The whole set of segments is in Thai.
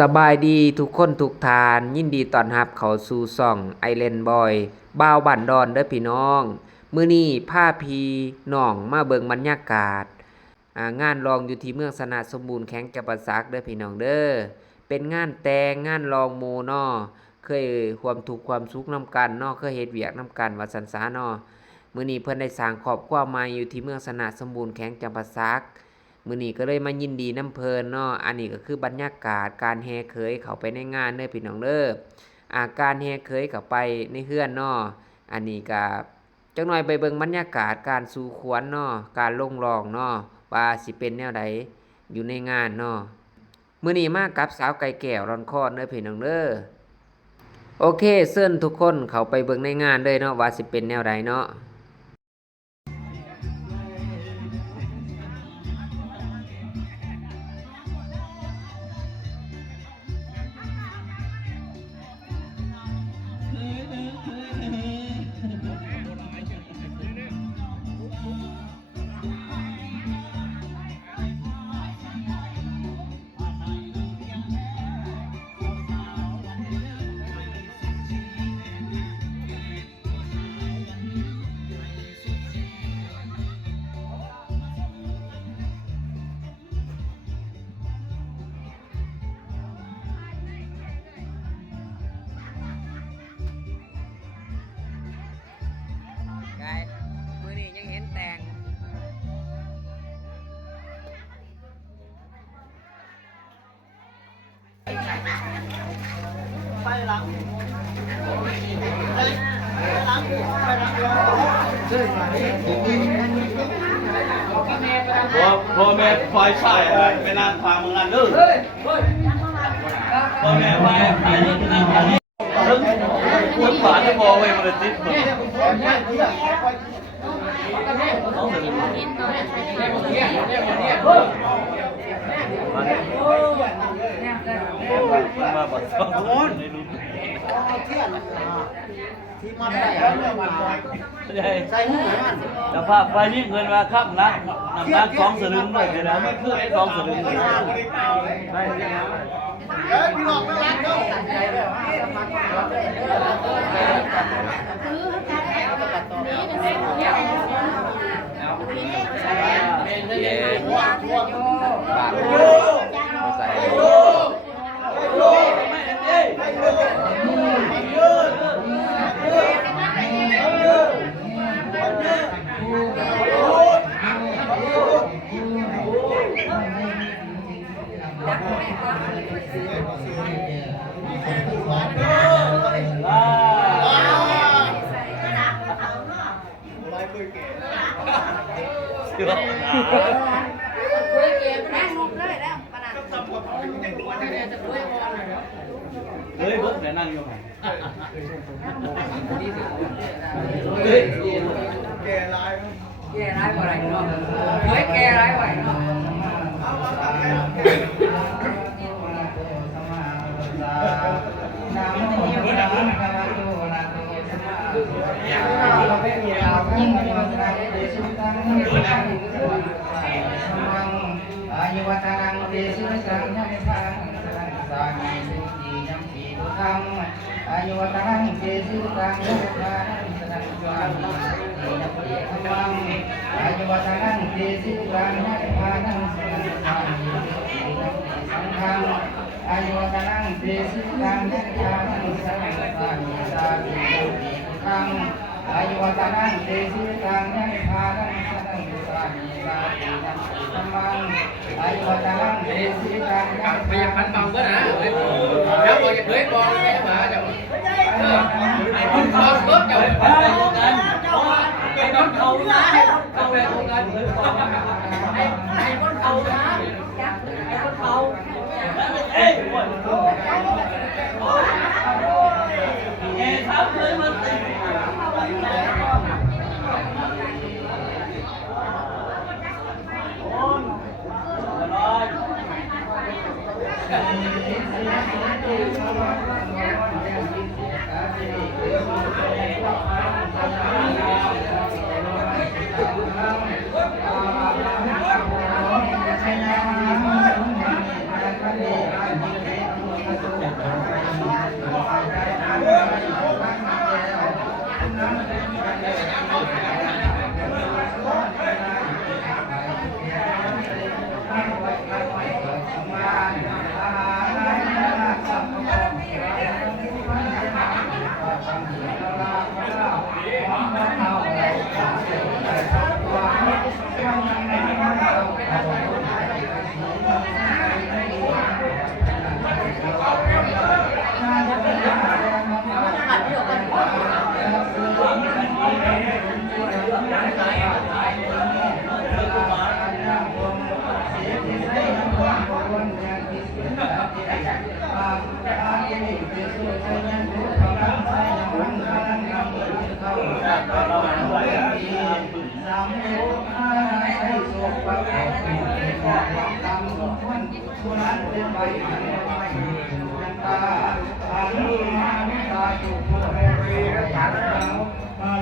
สบายดีทุกคนทุกทานยินดีต้อนรับเข้าสู่ช่องไอแลนด์บอยบ่าวบ้านดอนเด้อพี่น้องมื้อนี้พาพี่น้องมาเบิ่งบรรยากาศงานรองอยู่ที่เมืองสนะสมบูรณ์แข้งจำปาสักเด้อพี่น้องเด้อเป็นงานแต่งงานรองหมู่เนาะเคยความทุกข์ความสุขนำกันเนาะเคยเฮ็ดเวียกนำกันว่าซั่นซะเนาะมื้อนี้เพิ่นได้สร้างครอบครัวใหม่อยู่ที่เมืองสนะสมบูรณ์แข้งจำปาสัก มื้อนี้ก็เลยมายินดีน้ำเพลินเนาะอันนี้ก็คือบรรยากาศการแห่เขยเข้าไปในงานเด้อพี่น้องเด้อการแห่เขยเข้าไปในเฮือนเนาะอันนี้ก็จักหน่อยไปเบิ่งบรรยากาศการสู่ขวัญเนาะการลงรองเนาะว่าสิเป็นแนวใดอยู่ในงานเนาะมื้อนี้มากับสาวไก่แก้วร้อนคอนเด้อพี่น้องเด้อโอเคเชิญทุกคนเข้าไปเบิ่งในงานเลยเนาะว่าสิเป็นแนวใดเนาะ กายมื้อนี้ยังเห็นแต่งพ่อแม่ควายชายไปนั่งทางมึงนั่นเด้อพ่อแม่ควายไปนั่งทางนี้คนฝาที่บอกไว้มันติดหมดมาบัดซอนที่มันได้ใส่หูมันแต่ภาพไฟนี่เงินมาครับนะน้ำหนัก2 สลึงด้วยนะไม่เพื่อให้2 สลึงเลยได้พี่น้องไม่รักเขาเย้บาทใส่เฮ้ยพวกไหนนั่งอยู่ไหนแกร้ายกว่าอะไรเนาะเฮ้ยแกร้ายกว่าเนาะอายุวัฒนังเตชิสังยังพังสามีสุขียังขีทุทังอายุวัฒนังเตชิสังยังพังสนังสามีสุขียังขีทุทังอายุวัฒนังเตชิสังยังพังสนังสามีสุขียังขีสังฆังอายุวัฒนังเตชิสังยังพังสนังสามีสามียังขีทุทังอายุวัฒนังเตชิสังยังพังสนังสามีสามียังขีสังฆังอายุวัฒนังเตชิสังยังพัง Bắn bóng quá hả? Nếu mà cưới con cái mà chồng con bớt chồng cái con khâu lá không phải con anh hay con khâu lá hay con khâu nghe tháo cưới mất tiền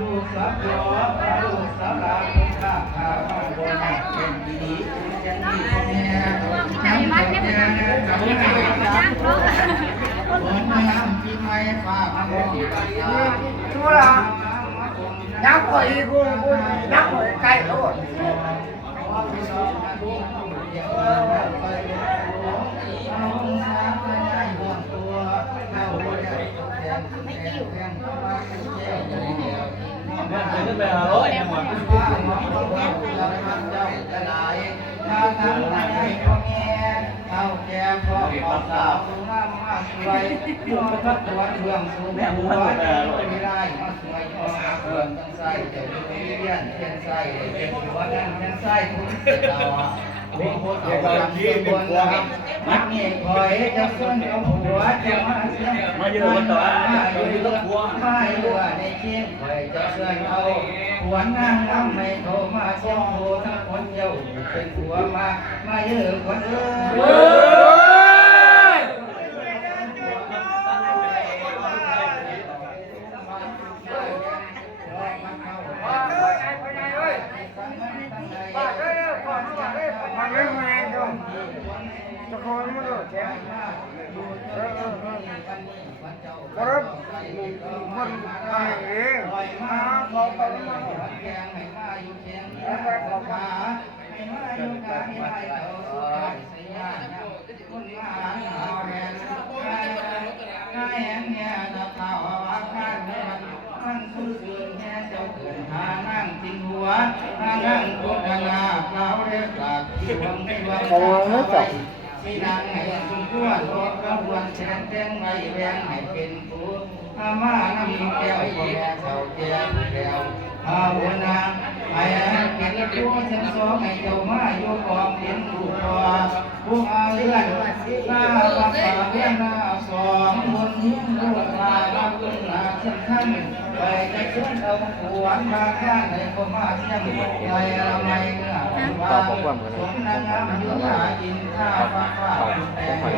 ลูกสับยอลูกสับลาข้าข้าข้าบนเป็นดีจังดีเนี่ยจังดีเนี่ยจังดีบนน้ำที่ไม่ฟ้าพงชัวร์นักข่อยกูนักข่อยไก่โลดขึ้นไป100เนี่ยหมด เอาแก่พ่อขอสาวงามมาสวยดวงพัดตัวเรื่องสูงหัวไม่ได้มาสวยพ่อเพิ่มตั้งใส่เดี๋ยวมีเลี้ยนเทียนใส่เป็นหัวนั่นเทียนใส่คุณเราโอ้โหเอาลำที่บนนะครับมักนี่คอยจะขึ้นเอาหัวจะมาเสียมาอยู่บนตัวมาอยู่กับหัวมาอยู่ในเชียงคอยจะเชิญเอาหัวนั่งน้ำไม่โทรมาเสียงโหทั้งคนเดียวเป็นหัวมาเยอะคนเอ้ยมันคือเกินแค่เจ้าเกินหานั่งจิงหัวหานั่งโคตรนาเขาเรียกหลักที่วังไม่ว่าจะมีนางให้สมควรรบกระบวนแสนแจ้งไว้แวงให้เป็นผู้อามาน้ำแก้วแก่เจ้าแก่แก้วอาหัวนาไอ้เกิดตัวเชิงสองให้เจ้ามาอยู่กองเห็นลูกคอผู้อาเลื่อนหน้าบักตาเลี้ยงหน้าสองบนยิ้มลูกตาบักขึ้นหน้าเชิงท่านไปจะขึ้นเอาขวานมาข้างในก็มาเสียงไปละไม่เนื้อว่าสมนางงามอยู่หากินข้าวฟ้าฟ้าแต่ไม่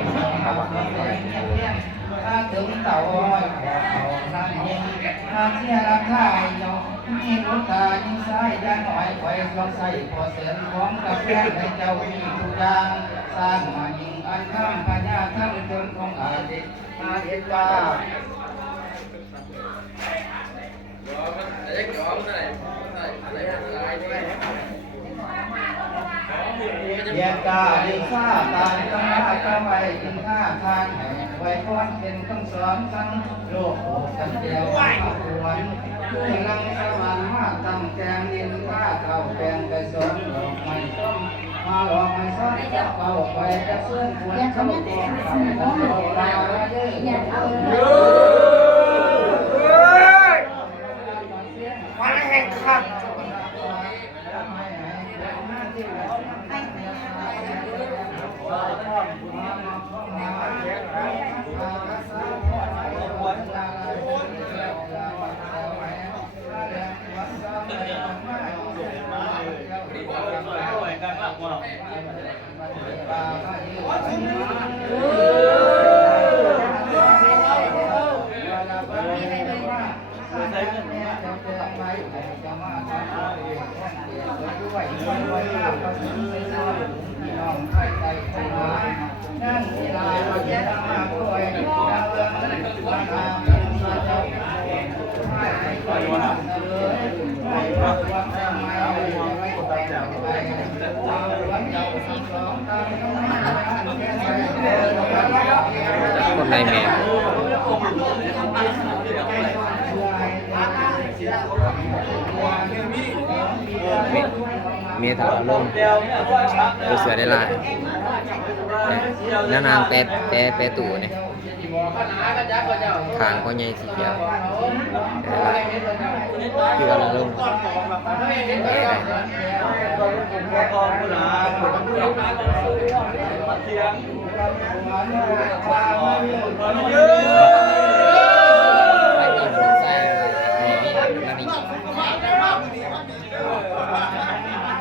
เลี้ยงถ้าถึงเต่าอ้อยเขานั่งยิงถ้าเสียราคาเนาะมีรถตายิ่งใส่ยันหน่อยไว้ก็ใส่พอเสียนของกับแก่ให้เจ้ามีทุกอย่างสร้างมายิงอันข้ามปัญญาทั้งจนของอาเด็กอาเด็กว่าเรียนกาดีข้าตายก็มาก็ไว้กินข้าทานไว้ก้อนเป็นคำสอนทั้งโลกกันเดียวมาควรคือลังสวรรค์มาตั้งแกงดินข้าเข้าแปลงไปสอนหลอกไม่ส้มมาหลอกไม่ซ้อนจะเข้าไปจะเสื่อมควรเข้าตัวเข้าตัวลาเยอะวันแห่งขัดคนไรแม่เมียถามลงตัวเสือได้ลายนางแปะตู่เนี่ย ทางก็ใหญ่สีเขียวเกลือละลง ทองกุหลาบเสียงเยอะ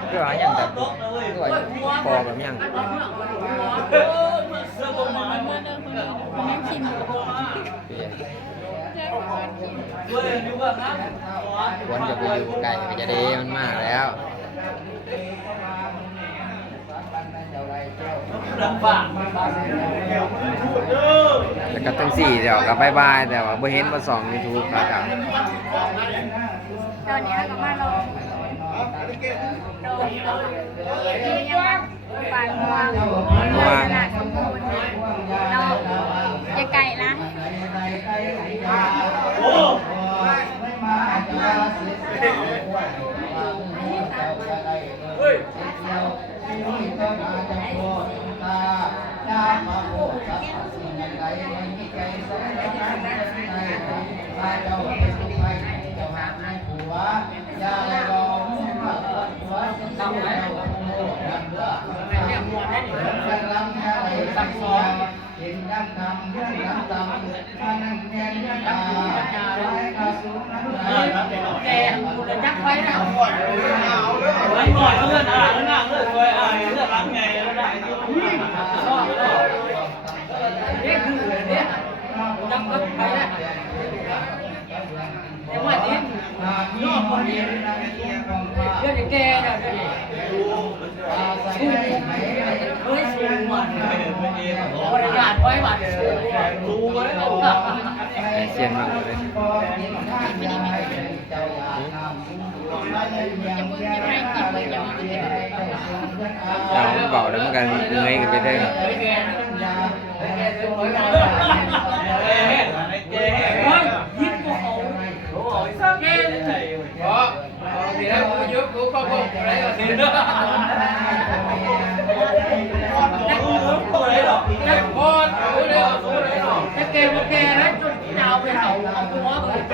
เกลืออย่างแบบเกลือพอแบบยัง เสื้อประมาณด้วยอยู่แบบนั้น ควรจะไปอยู่ไกลไปจะได้มันมากแล้ว ลำบาก แล้วก็ตั้ง4เดี๋ยวก็บายบายแต่ว่าบ่เห็นบ่ส่อง YouTube ครับครับ ตอนนี้เราก็มาลองที่ยังปานม่วงลักษณะสมบูรณ์เราอย่าไก่ละ โอ้ เฮ้ย แกคุณจะยักไว้นะ ไอ้หน่อยเลื่อนอ่ะเลื่อนเลื่อนซอยอ่ะเลื่อนรังไงแล้วได้เนี่ยคือเนี่ยยักไว้นะแต่ว่านี้นอกคนนี้เรื่องแกเนี่ยเฮ้ยสูงว่ะบริการไว้ว่ะสูงเลยนะ เสียงมากเลย เราเบาแล้วมันกันเงยกันไปได้ ยิ้มกูเขาแก่ทีแรกกูยุบกูก็บอกอะไรก็ทีนั้นตัวไหนหรอแค่พอดตัวไหนหรอตัวไหนหรอแค่แกมาแกนะจนยาวไปเห่าเอาหัวเลยแก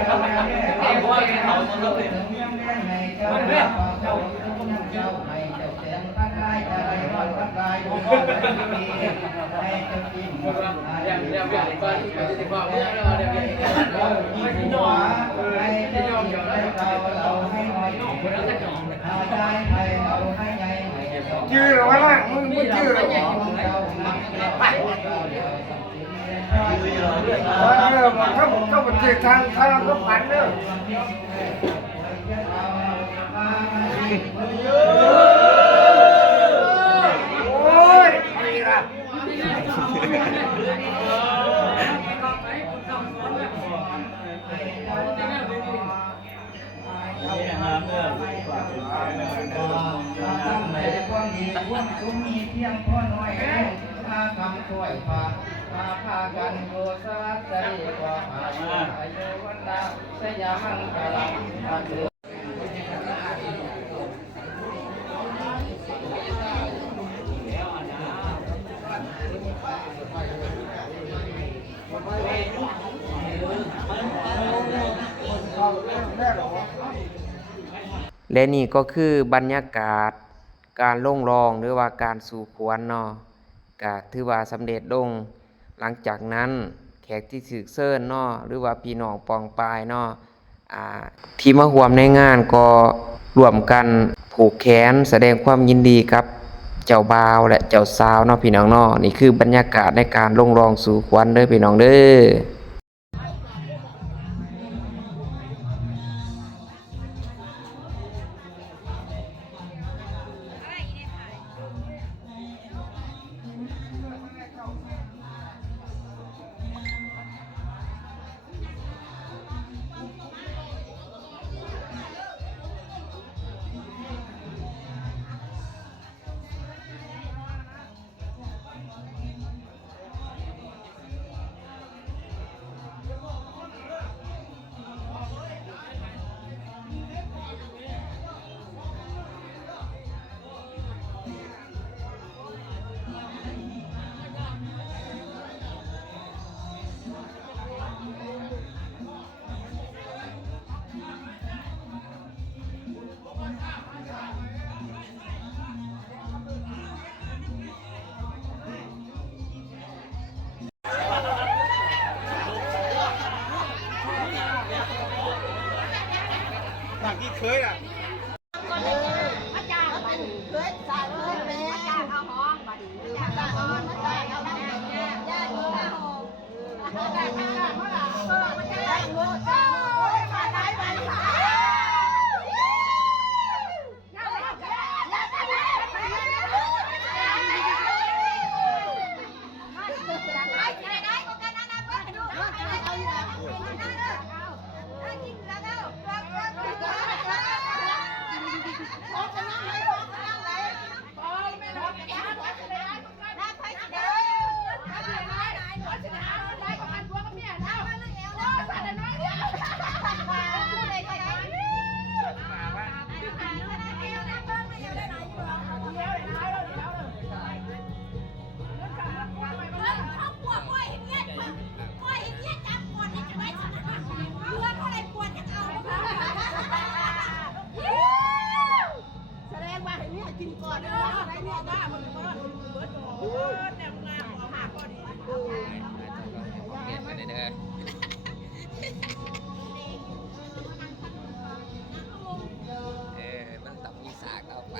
ว่าแกเห่ามันก็เป็นมันเรื่องชื่อหรอวะมึงชื่อหรอเข้าไปชื่อทางก็ผันเนอะโอ้ยนี่ละ มีเพียงพ่อน้อยมาทำช่วยพาพากันโยสัสเสด็จว่าอายุวันนาสยามังกาลังอายุและนี่ก็คือบรรยากาศการลงรองหรือว่าการสู่ขวัญเนาะก็ถือว่าสำเร็จลงหลังจากนั้นแขกที่ถูกเชิญเนาะหรือว่าพี่น้องปองปายเนาะที่มาร่วมในงานก็ร่วมกันผูกแขนแสดงความยินดีกับเจ้าบ่าวและเจ้าสาวเนาะพี่น้องเนาะนี่คือบรรยากาศในการลงรองสู่ขวัญเด้อพี่น้องเด้อ เ มันต้องมีสากเอาไป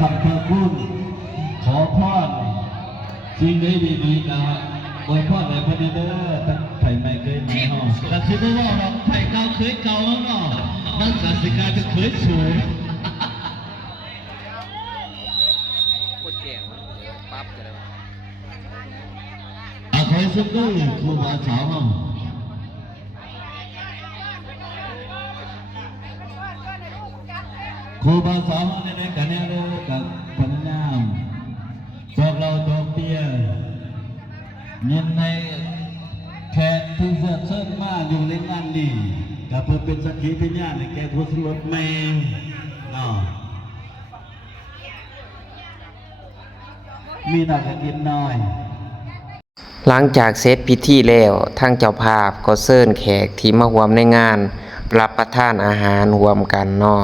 ทำเพื่อคุณขอพรสิ่งใดดีๆนะอวยพรในพระเดอร์ตั้งไผ่ไม่เคยมาเนาะแต่คือไม่ว่าเราไผ่เก่าเคยเก่าเนาะมันศาสิกาจะเคยสวย โคตรแจ๋วปั๊บจะได้ อาคอยสุดด้วยครูบาสาวเนาะครูบาสาวในกันเนี่ยเลยกับพนักงานพวกเราตัวเปียเงินในแขกผู้เสด็จเชิญมาอยู่ในงานนี้กับเพื่อเป็นสักขีพยานในแก่ผู้สรุปแม่เนาะมีหนักกินน้อย หลังจากเสร็จพิธีแล้วทางเจ้าภาพก็เชิญแขกที่มาร่วมในงานรับประทานอาหารร่วมกันเนาะ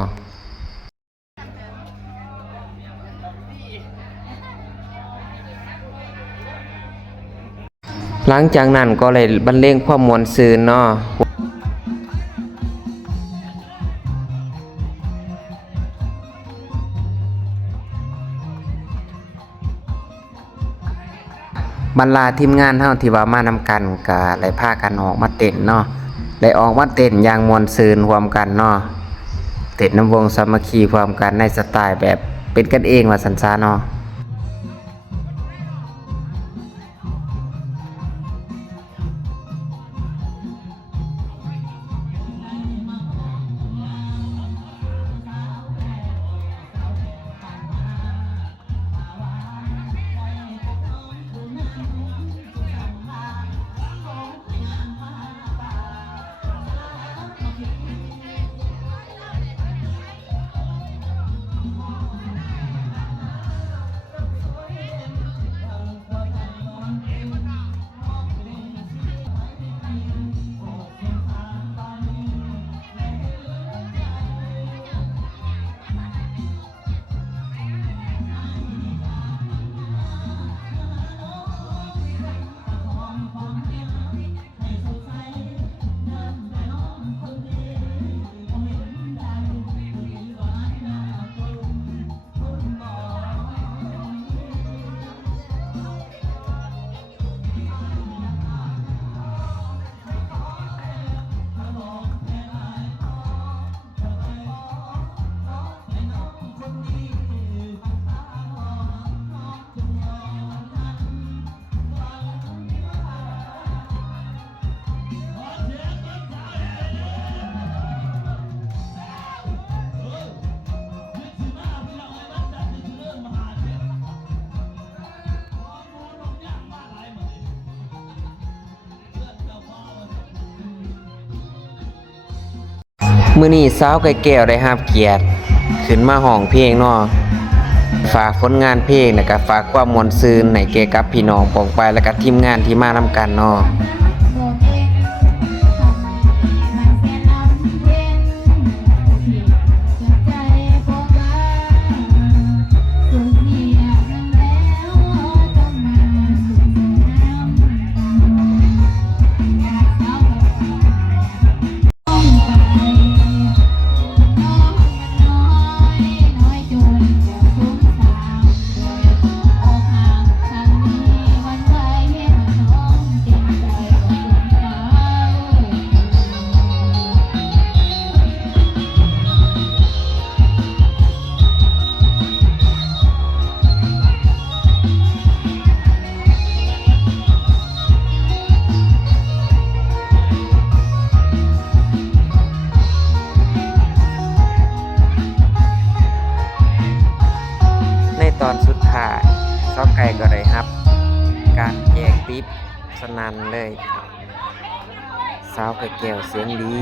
หลังจากนั้นก็เลยบรรเลงความม่วนซื่นเนาะบรรดาทีมงานเฮาที่ว่ามานำกันก็ได้พากันออกมาเต้นเนาะได้ออกมาเต้นอย่างม่วนซื่นร่วมกันเนาะเต้นนำวงสามัคคีร่วมกันในสไตล์แบบเป็นกันเองว่าซั่นซะเนาะ มื้อนี้สาวไก่แก้วได้รับเกียรติขึ้นมาห้องเพลงเนาะฝากผลงานเพลงแล้วก็ฝากความม่วนซื่นให้แก่กับพี่น้องปองปายแล้วก็ทีมงานที่มานำกันเนาะ ในตอนสุดท้ายซอกไก่ก็ได้รับ การแจกติ๊บสนั่นเลยครับสาวไก่แก้วเสียงดี